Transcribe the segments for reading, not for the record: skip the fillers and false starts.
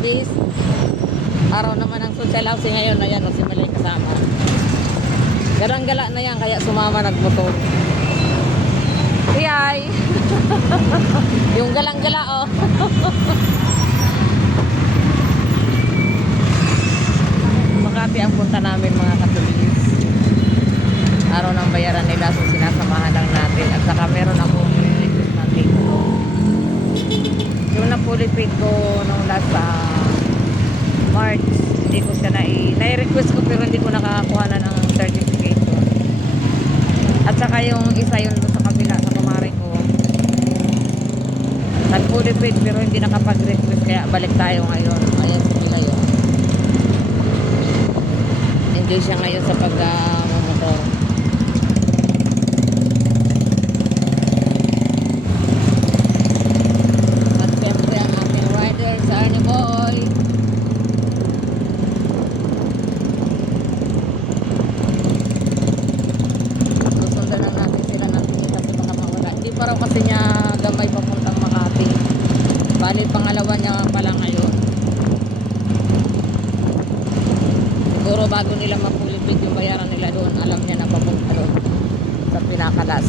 service. Araw naman ng social housing ngayon. Ayan, si Malay kasama. Garang-gala na yan, kaya sumama nagmotor. Iyay! Yung galang-gala, oh. Makati ang punta namin, mga katulis. Araw ng bayaran nila, so sinasamahan lang natin. At saka meron akong request na dito. Yung napulipid ko nung last March, hindi ko siya nai-request ko pero hindi ko nakakuha na ng certification. At saka yung isa yun sa kabila sa kumari ko, nagpulipid pero hindi nakapag-request, kaya balik tayo ngayon. Ayan sila yun. Enjoy siya ngayon sa pag-motor. At siyempre ang ating rider sa Arnie Boy. Susundan lang natin sila ng tingin kasi baka mawala. Hindi pa raw kasi niya gamay papuntang Makati. Bali pangalawa niya pala ngayon. Siguro bago nila mapulipid yung bayaran nila doon, alam niya na papunta doon sa pinakalas.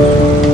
Lapit kami.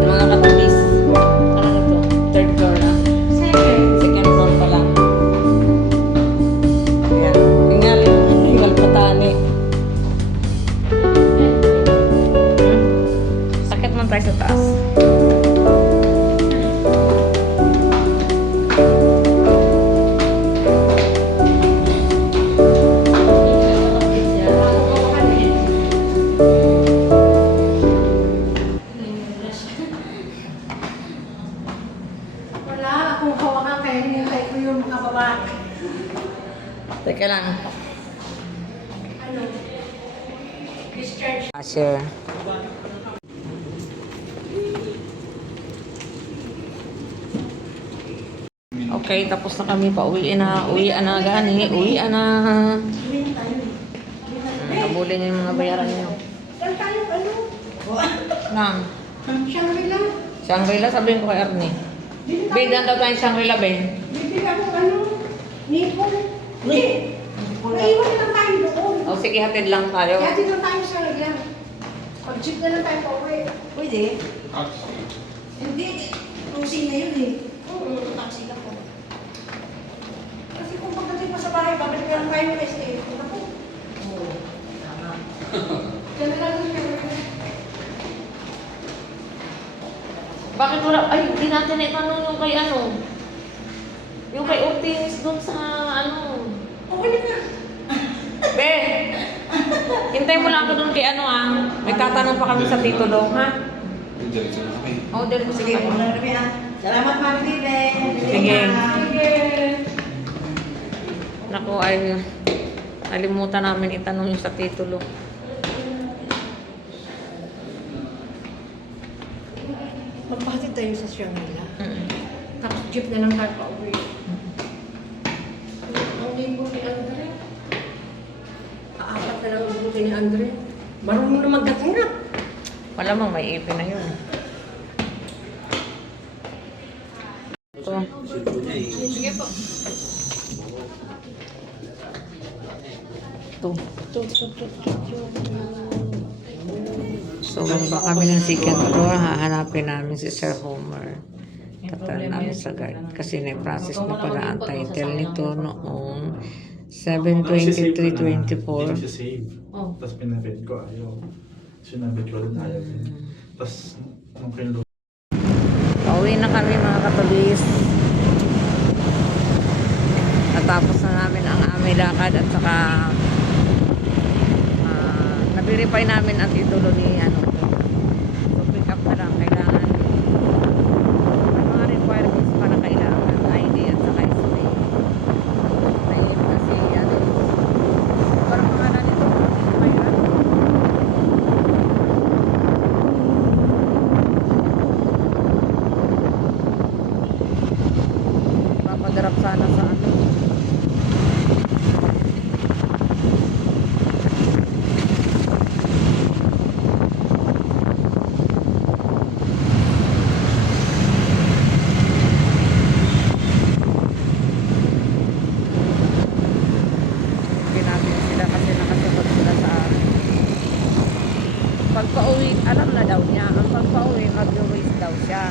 Mga katulis. Ano to? Third floor na. Second floor pa lang. Ayan. Hingal pa tani. Sakit man tayo sa taas. Wala akong hawakan kaya hinintay ko yung mga babae. Teka lang. Ano? Discharge. Sure. Okay, tapos na kami pa. Uwiin na gani. Uwiin na. Hindi tayo. Nabulin yung mga bayaran niyo. Saan tayo? Ano? Nang. Shangri-La. Shangri-La, sabihin ko kay Ernie. Ben, dan daw tayong Shangri-La, Ben. Bibili ako ano? Nipon. Hindi. Naiwan lang tayo doon. O sige, hatid lang tayo. Yati lang tayo sa lagyan. Pag-jeep na lang tayo pa uwi. Pwede? Hindi. Cruising na yun eh. Oo, taxi lang po. Kasi kung pagdating pa sa bahay, babalik ka lang tayo ng SA. Ako. Oo. Tama. Diyan na lang yung Bakit wala? Ay, hindi natin itanong yung kay ano. Yung kay Ortiz doon sa ano. okay na. Ben! Hintay mo lang ako doon kay ano ah. May tatanong pa kami sa titulo, ha? Diretso na kami. Oo, diretso Sige, kami. muna kami ah. Salamat, Mami Bibe. Sige. Sige. Naku, ay nalimutan namin itanong yung sa titulo. Magpakatid tayo sa Shangri-La. Mm. Tapos jeep na lang tayo pa uwi. kasi ni Andre. Marunong naman gatngat. Malamang may ipin na yun. Ito. Sige po. Ito. So, ba kami ng second floor, hahanapin namin si Sir Homer. Tatanong namin sa guard. Kasi na-process na pala ang title nito noong 7/23/24. Hindi ko siya save. Oh. Tapos pinabit ko, ayaw. Sinabit ko rin ayaw din. Tapos, nung kinlo. Pauwi na kami mga katulis. Natapos na namin ang aming lakad at saka na-verify namin ang titulo ni ano. So pick up na lang. Kailangan may mga requirements pa na kailangan. ID at saka SPay. May kasi ano parang mga nalito mayroon. Papadarap sana sa ano. Natin sila kasi nakasagot sila sa amin. Pagpa-uwi, alam na daw niya. Ang pagpa-uwi, mag-waste daw siya.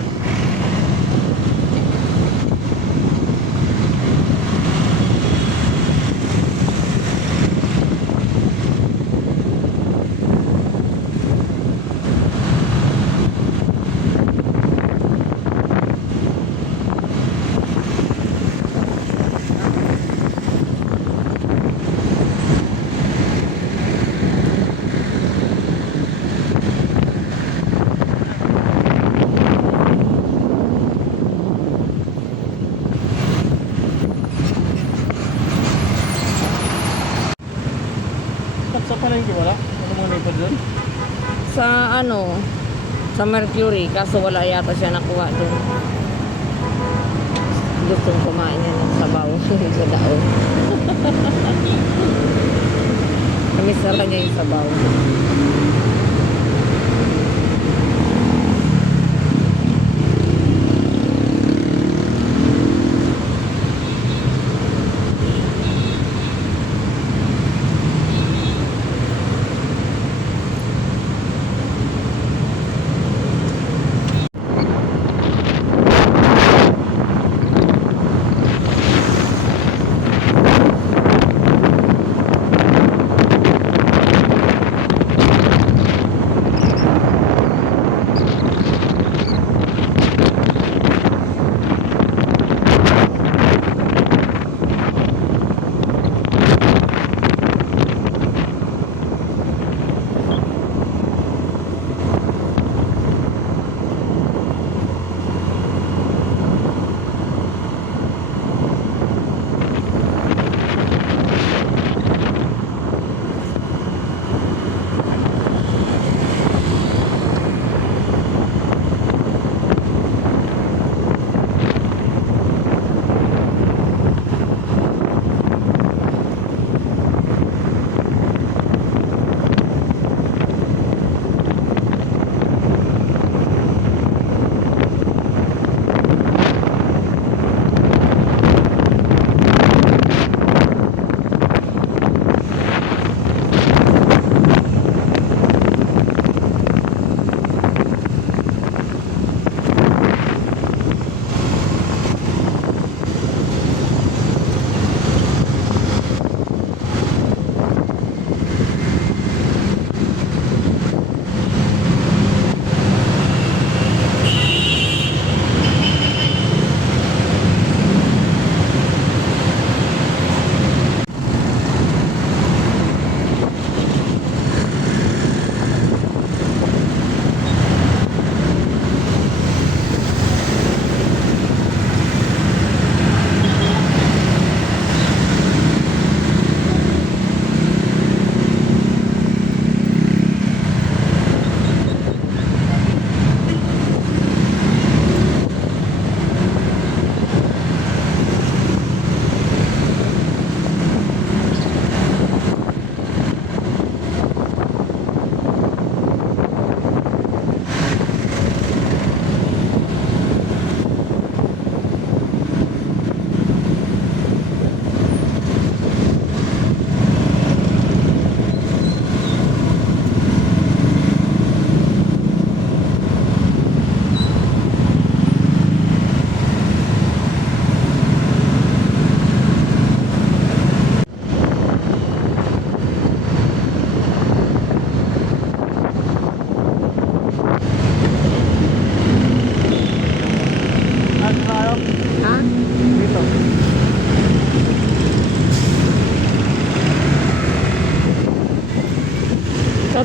Sa palengke wala? Ano mga naipa dyan? Sa ano, sa Mercury, kaso wala yata siya nakuha doon. Gustong kumain niya ng sabaw sa daon. Kami sa niya yung sabaw.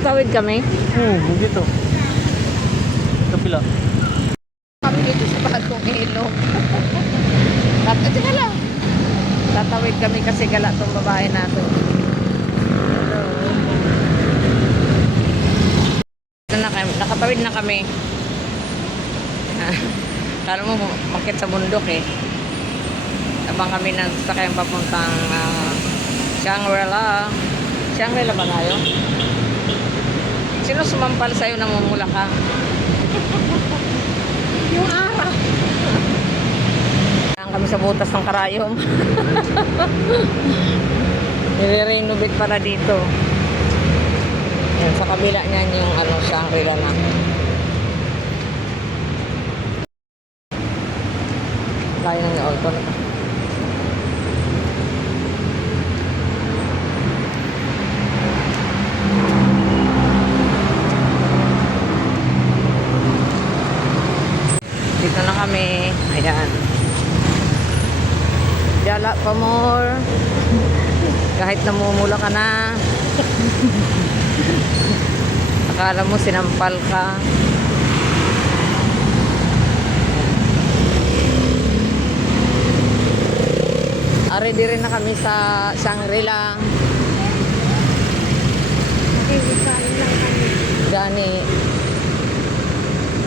Tatawid kami. Dito. Kapila. Kami dito sa bagong ilog. Teka lang. Tatawid kami kasi gala tong babae natin. Nakatawid na kami. Kala mo makit sa bundok eh. Abang kami nagsakay papuntang Shangri-La. Shangri-La ba tayo? Sino sumampal sa'yo na mumula ka? Yung araw. Kami sa butas ng karayom. Nire-renovate para dito. Yan, sa kabila niyan yung Shangri-La na. Layo ng auto na. Dito na kami. Ayan. Dala pa more. Kahit namumula ka na. Akala mo sinampal ka. Ready rin na kami sa Shangri-La. Nakikikain lang kami. Gani.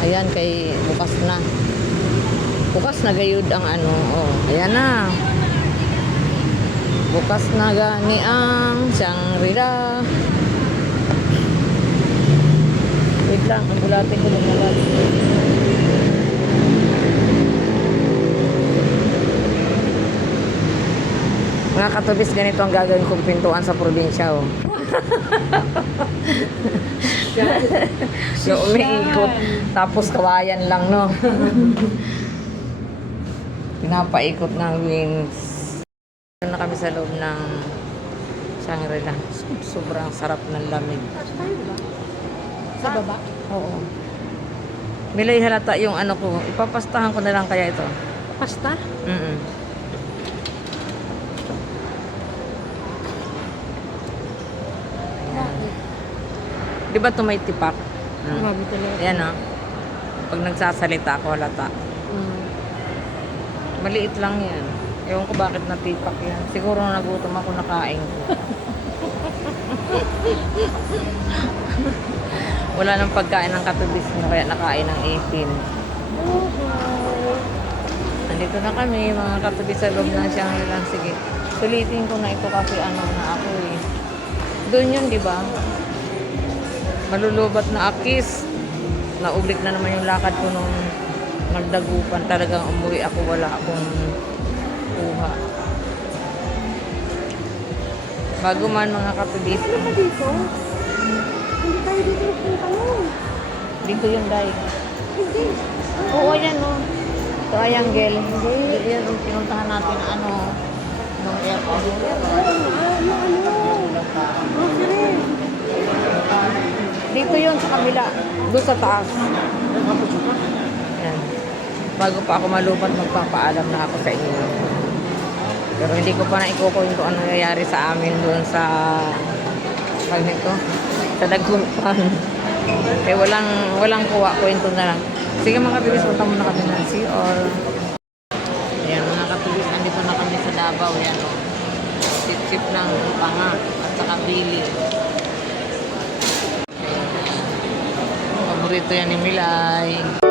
Ayan kay bukas na. Bukas na gayud ang ayan na. Bukas na gani ang Shangri-La. Wait lang, ang bulate ko lumalag. Mga katubis, ganito ang gagawin kong pintuan sa probinsya, oh. So, umiikot. Tapos kawayan lang, no? Pinapaikot ng wings. Na kami sa loob ng Shangri-La. Sobrang sarap ng lamig. Sa baba? Oo. Milay halata yung ko. Ipapastahan ko na lang kaya ito. Pasta? Di ba ito may tipak? Grabe talaga. Ayan, oh. Pag nagsasalita ako, halata. Maliit lang yan. Ewan ko bakit natipak yan. Siguro nagutom ako, nakain ko. Wala nang pagkain ng katubis na kaya nakain ng 18. Nandito na kami, mga katubis sa loob ng Shangri-La. Sige, sulitin ko na ito kasi na ako eh. Doon yun, di ba? Malulubat na akis. Naublik na naman yung lakad ko nung nagdagupan. Talagang umuwi ako, wala akong kuha. Bago man mga katubis. Ano dito? Hindi tayo dito nagpunta nun. Dito yung day. Hindi. Oo, yan o. Triangle. Hindi. Yan yung pinuntahan natin na nung airport. Dito yun sa kabila. Doon sa taas. Yan. Bago pa ako malupat, magpapaalam na ako sa inyo. Pero hindi ko pa na ikukwento ano nangyayari sa amin doon sa sa Dagupan. Kaya walang kuha, kwento na lang. Sige mga katulis, punta muna kami ng CR. Ayan mga katulis, andito na kami sa Davao. Ayan o. Sip-sip ng panga at saka bili. Paborito yan ni Milay.